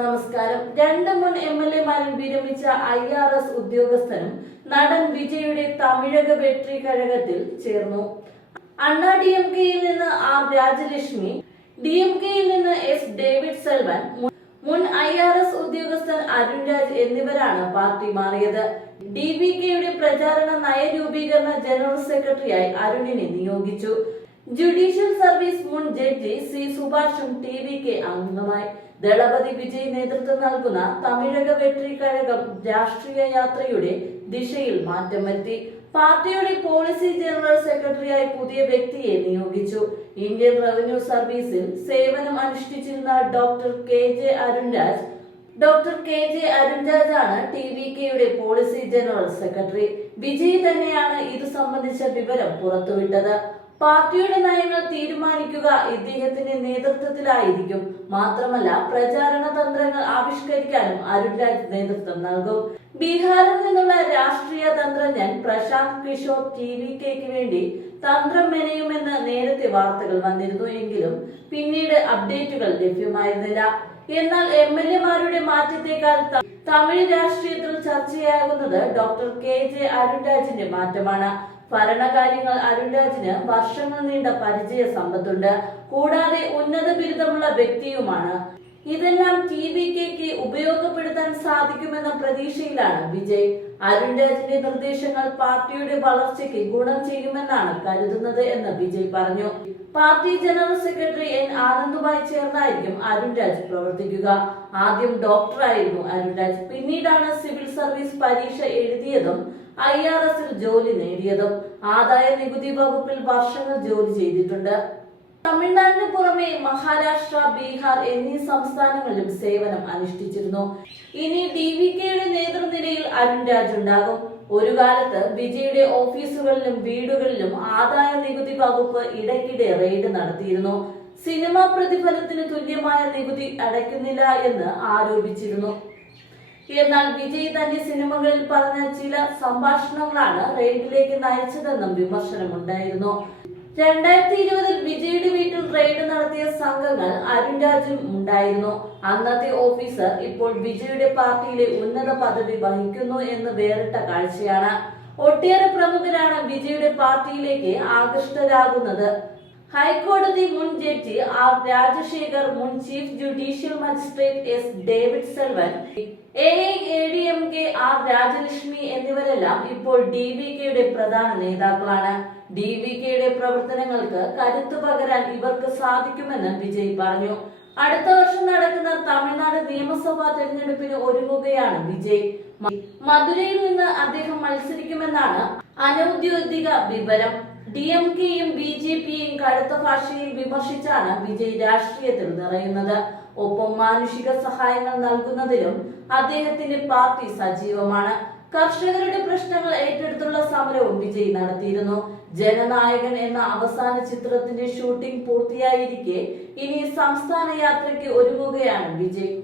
നമസ്കാരം. രണ്ട് മുൻ എം എൽ എമാരിൽ വിരമിച്ച ഐ ആർ എസ് ഉദ്യോഗസ്ഥനും നടൻ വിജയുടെ തമിഴക വെട്രി കഴകത്തിൽ ചേർന്നു. അണ്ണാ ഡി എം കെയിൽ നിന്ന് ആർ രാജലക്ഷ്മി ഡി എം കെയിൽ നിന്ന് എസ് ഡേവിഡ് സെൽവൻ മുൻ ഐ ആർ എസ് ഉദ്യോഗസ്ഥൻ അരുൺ രാജ് എന്നിവരാണ് പാർട്ടി മാറിയത്. ഡി വി കെയുടെ പ്രചാരണ നയരൂപീകരണ ജനറൽ സെക്രട്ടറിയായി അരുണിനെ നിയോഗിച്ചു. ജുഡീഷ്യൽ സർവീസ് മുൻ ജഡ്ജി സി സുഭാഷും ടി വി കെ അംഗമായി. ദളപതി വിജയ് നേതൃത്വം നൽകുന്ന തമിഴക വെട്രി കഴകം രാഷ്ട്രീയ യാത്രയുടെ ദിശയിൽ മാറ്റം വരുത്തി. പാർട്ടിയുടെ പോളിസി ജനറൽ സെക്രട്ടറിയായി പുതിയ വ്യക്തിയെ നിയോഗിച്ചു. ഇന്ത്യൻ റവന്യൂ സർവീസിൽ സേവനം അനുഷ്ഠിച്ചിരുന്ന doctor K J Arunraj doctor K J ആണ് ടി വി കെയുടെ പോളിസി ജനറൽ സെക്രട്ടറി. വിജയ് തന്നെയാണ് ഇത് സംബന്ധിച്ച വിവരം പുറത്തുവിട്ടത്. പാർട്ടിയുടെ നയങ്ങൾ തീരുമാനിക്കുക ഇദ്ദേഹത്തിന്റെ നേതൃത്വത്തിലായിരിക്കും. മാത്രമല്ല പ്രചാരണ തന്ത്രങ്ങൾ ആവിഷ്കരിക്കാനും അരുൺരാജ് നേതൃത്വം നൽകും. ബീഹാറിൽ നിന്നുള്ള രാഷ്ട്രീയ തന്ത്രജ്ഞൻ പ്രശാന്ത് കിഷോർ ടി വി കെക്ക് വേണ്ടി തന്ത്രം മെനയുമെന്ന് നേരത്തെ വാർത്തകൾ വന്നിരുന്നു എങ്കിലും പിന്നീട് അപ്ഡേറ്റുകൾ ലഭ്യമായിരുന്നില്ല. എന്നാൽ എം എൽ എമാരുടെ മാറ്റത്തെക്കാൾ തമിഴ് രാഷ്ട്രീയത്തിൽ ചർച്ചയാകുന്നത് ഡോക്ടർ കെ ജെ അരുൺരാജിന്റെ മാറ്റമാണ്. ഭരണകാര്യങ്ങൾ അരുൺരാജിന് വർഷങ്ങൾ നീണ്ട പരിചയ സമ്പത്തുണ്ട്. കൂടാതെ ഉന്നത ബിരുദമുള്ള വ്യക്തിയുമാണ്. ഇതെല്ലാം ടി വി കെക്ക് ഉപയോഗപ്പെടുത്താൻ സാധിക്കുമെന്ന പ്രതീക്ഷയിലാണ് വിജയ്. അരുൺരാജിന്റെ നിർദ്ദേശങ്ങൾ പാർട്ടിയുടെ വളർച്ചയ്ക്ക് ഗുണം ചെയ്യുമെന്നാണ് കരുതുന്നത് എന്ന് വിജയ് പറഞ്ഞു. പാർട്ടി ജനറൽ സെക്രട്ടറി എൻ ആനന്ദുമായി ചേർന്നായിരിക്കും അരുൺരാജ് പ്രവർത്തിക്കുക. ആദ്യം ഡോക്ടറായിരുന്നു അരുൺരാജ്. പിന്നീടാണ് സിവിൽ സർവീസ് പരീക്ഷ എഴുതിയതും ഐ ആർ എസിൽ ജോലി നേടിയതും ആദായ നികുതി വകുപ്പിൽ വർഷങ്ങൾ ജോലി ചെയ്തിട്ടുണ്ട്. തമിഴ്നാടിന് പുറമെ മഹാരാഷ്ട്ര ബീഹാർ എന്നീ സംസ്ഥാനങ്ങളിലും സേവനം അനുഷ്ഠിച്ചിരുന്നു. ഇനി ഡി വി കെയുടെ നേതൃനിരയിൽ അരുൺ രാജ് ഉണ്ടാകും. ഒരു കാലത്ത് വിജയുടെ ഓഫീസുകളിലും വീടുകളിലും ആദായ നികുതി വകുപ്പ് ഇടയ്ക്കിടെ റെയ്ഡ് നടത്തിയിരുന്നു. സിനിമാ പ്രതിഫലത്തിന് തുല്യമായ നികുതി അടയ്ക്കുന്നില്ല എന്ന് ആരോപിച്ചിരുന്നു. എന്നാൽ വിജയ് തന്റെ സിനിമകളിൽ പറഞ്ഞ ചില സംഭാഷണങ്ങളാണ് റെയ്ഡിലേക്ക് നയിച്ചതെന്നും വിമർശനമുണ്ടായിരുന്നു. രണ്ടായിരത്തി ഇരുപതിൽ വിജയുടെ വീട്ടിൽ റെയ്ഡ് നടത്തിയ സംഘങ്ങൾ അരുൺ രാജും ഉണ്ടായിരുന്നു. അന്നത്തെ ഓഫീസർ ഇപ്പോൾ വിജയുടെ പാർട്ടിയിലെ ഉന്നത പദവി വഹിക്കുന്നു എന്ന് വേറിട്ട കാഴ്ചയാണ്. ഒട്ടേറെ പ്രമുഖരാണ് വിജയുടെ പാർട്ടിയിലേക്ക് ആകൃഷ്ടരാകുന്നത്. ഹൈക്കോടതി മുൻ ജഡ്ജി ആർ രാജശേഖർ മുൻ chief judicial magistrate S David Selvan A A D M K R Rajalakshmi എന്നിവരെല്ലാം ഇപ്പോൾ ഡി വി കെയുടെ പ്രധാന നേതാക്കളാണ്. ഡി വി കെയുടെ പ്രവർത്തനങ്ങൾക്ക് കരുത്തു പകരാൻ ഇവർക്ക് സാധിക്കുമെന്ന് വിജയ് പറഞ്ഞു. അടുത്ത വർഷം നടക്കുന്ന തമിഴ്നാട് നിയമസഭാ തെരഞ്ഞെടുപ്പിന് ഒരുങ്ങുകയാണ് വിജയ്. മധുരയിൽ നിന്ന് അദ്ദേഹം മത്സരിക്കുമെന്നാണ് അനൌദ്യോഗിക വിവരം. ഡി എം കെയും ബി ജെ പിയും കടുത്ത ഭാഷയിൽ വിമർശിച്ചാണ് വിജയ് രാഷ്ട്രീയത്തിൽ നിറയുന്നത്. ഒപ്പം മാനുഷിക സഹായങ്ങൾ നൽകുന്നതിലും അദ്ദേഹത്തിന്റെ പാർട്ടി സജീവമാണ്. കർഷകരുടെ പ്രശ്നങ്ങൾ ഏറ്റെടുത്തുള്ള സമരവും വിജയ് നടത്തിയിരുന്നു. ജനനായകൻ എന്ന അവസാന ചിത്രത്തിന്റെ ഷൂട്ടിംഗ് പൂർത്തിയായിരിക്കെ ഇനി സംസ്ഥാന യാത്രയ്ക്ക് ഒരുങ്ങുകയാണ് വിജയ്.